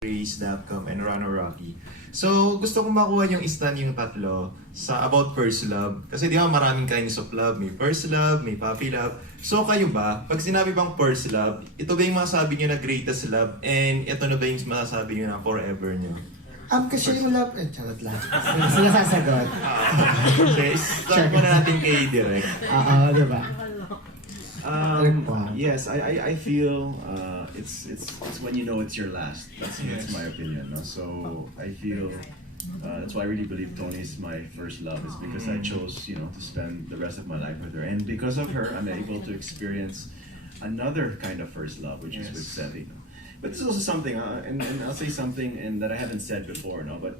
Race.com and Rano Rocky. So, gusto kong makuha yung istan yung tatlo sa about first love. Kasi di ba maraming kinds of love. May first love, may puppy love. So, kayo ba, pag sinabi bang first love, ito ba yung masasabi nyo na greatest love? And ito na ba yung masasabi nyo na forever nyo? Kasi yung love, charot lang. Sila sasagot. Okay, start muna natin kay Direk. Oo, diba? Yes, I feel it's when you know it's your last. That's my opinion. No? So I feel that's why I really believe Tony is my first love, is because I chose to spend the rest of my life with her, and because of her I'm able to experience another kind of first love, which is with Sevi. No? But it's also something, and I'll say something and that I haven't said before, no, but.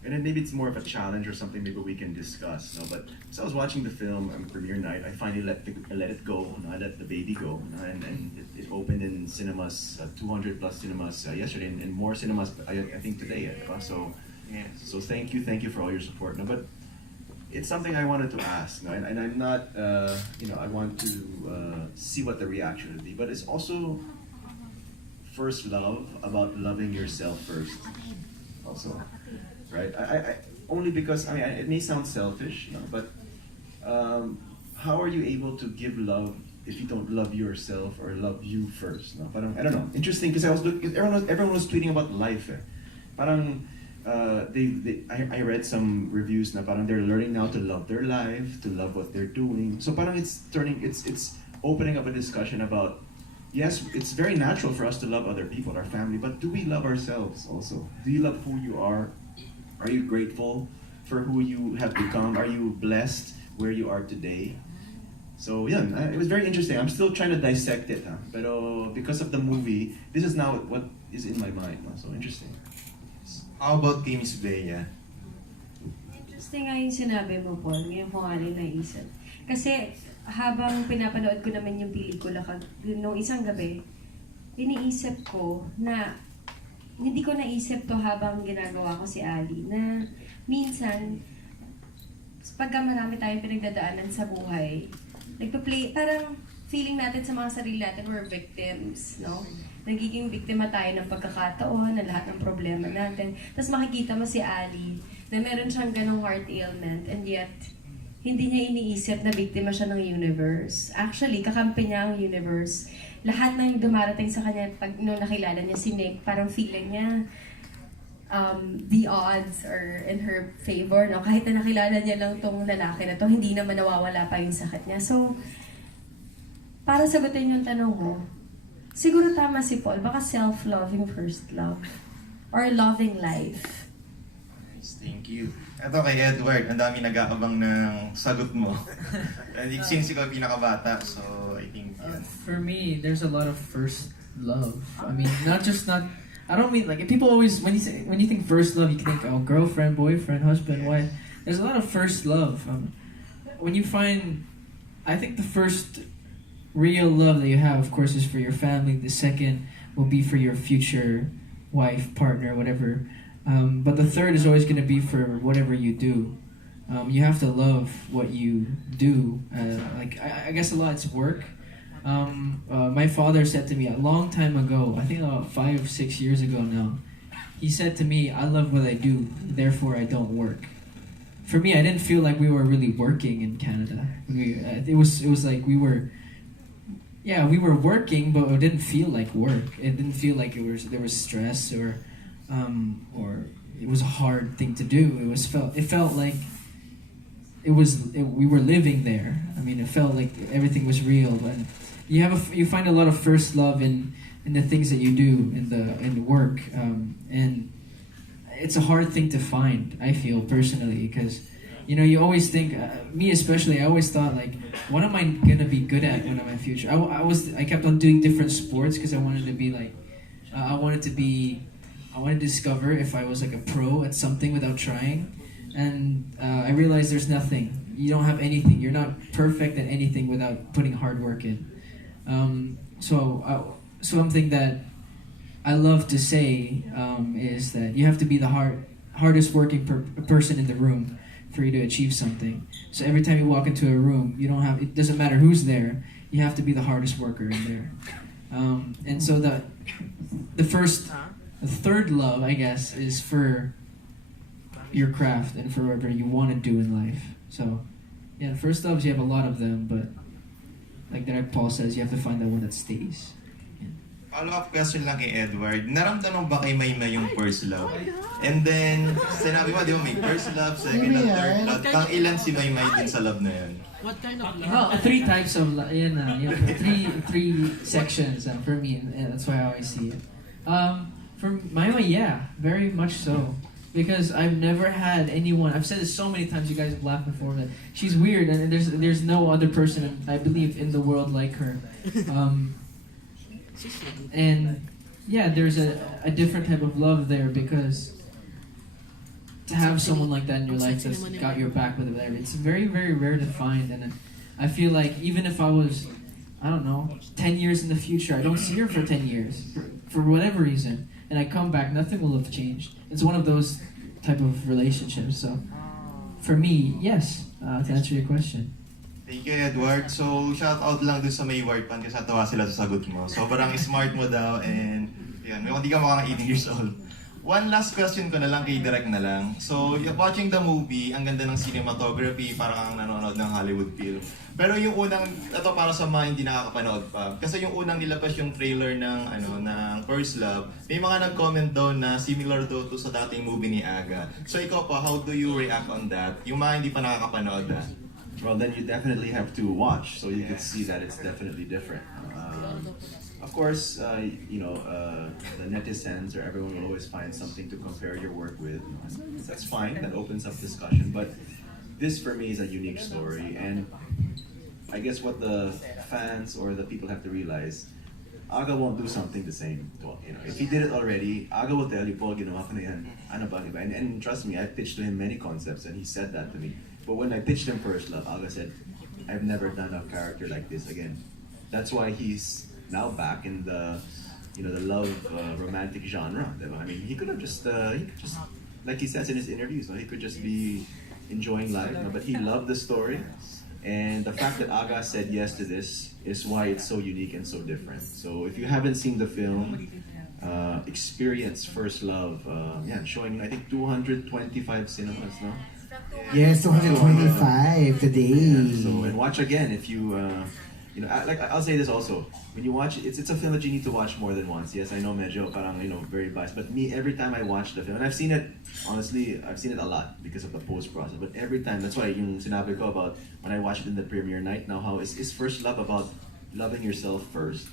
And then maybe it's more of a challenge or something maybe we can discuss. No? But so I was watching the film on premiere night. I finally let it go. I let the baby go. And it opened in cinemas, 200 plus cinemas yesterday, and more cinemas I think today. So thank you for all your support. No? But it's something I wanted to ask. No? And I'm not, I want to see what the reaction would be. But it's also first love, about loving yourself first. Also. Right? I only because it may sound selfish, but how are you able to give love if you don't love yourself or love you first? No? Parang, I don't know. Interesting because everyone was tweeting about life. Parang I read some reviews na parang they're learning now to love their life, to love what they're doing. So parang it's opening up a discussion about, yes, it's very natural for us to love other people, our family, but do we love ourselves also? Do you love who you are? Are you grateful for who you have become? Are you blessed where you are today? So yeah, it was very interesting. I'm still trying to dissect it, but because of the movie, this is now what is in my mind. So interesting. How about kay Miss Bea? Interesting nga yung sinabi mo, Paul. Ngayon ko nga rin naisip. Kasi habang pinapanood ko naman yung pelikula nung isang gabi, iniisip ko na hindi ko naisip to habang ginagawa ko si Ali, na minsan, pagka marami tayong pinagdadaanan sa buhay, nagpa-play, parang feeling natin sa mga sarili natin, we're victims, no? Nagiging biktima tayo ng pagkakataon, ng lahat ng problema natin. Tapos makikita mo si Ali, na meron siyang ganong heart ailment, and yet, hindi niya iniisip na biktima siya ng universe. Actually, kakampi niya ang universe. Lahat ng dumarating sa kanya pag nung nakilala niya si Nick, parang feeling niya the odds are in her favor. No? Kahit na nakilala niya lang tong lalaki na to, hindi naman nawawala pa yung sakit niya. So, para sagutin yung tanong mo, siguro tama si Paul, baka self-loving first love or loving life. Thank you. Ito kay Edward, ang dami nag-aabang ng sagot mo. And since ikaw pinakabata, so I think for me, there's a lot of first love. I mean, I don't mean like people always when you think first love, you think girlfriend, boyfriend, husband, wife. There's a lot of first love. When you find, I think the first real love that you have, of course, is for your family. The second will be for your future wife, partner, whatever. But the third is always going to be for whatever you do. You have to love what you do. I guess a lot it's work. My father said to me a long time ago, I think about 5 or 6 years ago now, he said to me, I love what I do, therefore I don't work. For me, I didn't feel like we were really working in Canada. It was like we were working, but it didn't feel like work. It didn't feel like there was stress or it was a hard thing to do. It felt like we were living there. I mean, it felt like everything was real. And you find a lot of first love in the things that you do in the work, and it's a hard thing to find. I feel personally because you always think, me especially, I always thought like, what am I gonna be good at when I'm in the future? I kept on doing different sports because I wanted to be like, I wanted to discover if I was like a pro at something without trying. And I realized there's nothing. You don't have anything. You're not perfect at anything without putting hard work in. So something that I love to say is that you have to be the hardest working person in the room for you to achieve something. So every time you walk into a room, it doesn't matter who's there. You have to be the hardest worker in there. And so the first The third love, I guess, is for your craft and for whatever you want to do in life. So, yeah, the first loves, you have a lot of them, but like Direk Paul says, you have to find the one that stays. Follow-up question lang kay Edward. Naramdaman ba kay Maymay yung first love? And then, sinabi mo, di ba, may first love, second and third love. Pang ilan si Maymay din sa love na yun? What kind of love? Well, three types of love. Three sections for me, and that's why I always see it. For Maymay, yeah, very much so. Because I've never had anyone. I've said this so many times. You guys have laughed before. That she's weird, and there's no other person I believe in the world like her. And yeah, there's a different type of love there because to have someone like that in your life that's got your back with it, it's very, very rare to find. And I feel like even if I was, I don't know, 10 years in the future, I don't see her for 10 years for whatever reason, and I come back, nothing will have changed. It's one of those type of relationships. So for me, yes, to answer your question. Thank you, Edward. So, shout out lang dun sa may word pan kasi tawa sila sa sagot mo. Sobrang smart mo daw and yan, may hindi ka mga 18 years old. One last question ko na lang kay Direk na lang. So, watching the movie, ang ganda ng cinematography, parang kang nanonood ng Hollywood film. Pero yung unang, ito para sa mga hindi nakakapanood pa, kasi yung unang nilabas yung trailer ng First Love, may mga nag-comment doon na similar daw to sa dating movie ni Aga. So, ikaw pa, how do you react on that? Yung mga hindi pa nakakapanood na. Well, then you definitely have to watch so you can see that it's definitely different. Of course, the netizens or everyone will always find something to compare your work with. That's fine, that opens up discussion. But this for me is a unique story, and I guess what the fans or the people have to realize, Aga won't do something the same. If he did it already, Aga will tell you, Paul, ginawa ko na yan. Ano ba, iba? And trust me, I pitched to him many concepts, and he said that to me. But when I pitched him First Love, Aga said, I've never done a character like this again. That's why he's now back in the love romantic genre. I mean, he could just like he says in his interviews, he could just be enjoying life, but he loved the story. And the fact that Aga said yes to this is why it's so unique and so different. So if you haven't seen the film, experience First Love. Showing I think 225 cinemas, no? Yes, 225 today. Yeah, so and watch again if you. I'll say this also. When you watch it's a film that you need to watch more than once. Yes, I know medyo parang very biased, but me every time I watch the film, and I've seen it honestly, I've seen it a lot because of the post process. But every time, that's why yung sinabi ko about when I watched it in the premiere night. Now, how is First Love about loving yourself first?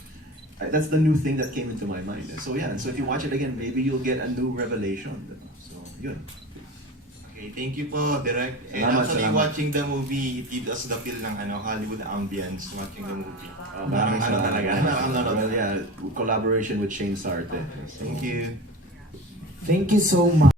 That's the new thing that came into my mind. And so so if you watch it again, maybe you'll get a new revelation. So yun. Okay, thank you po, Direk. And actually, salamat. watching the movie, it gives us the feel ng Hollywood ambience watching the movie. Maraming talaga. Well, yeah, collaboration with Shane Sarte. So. Thank you. Thank you so much.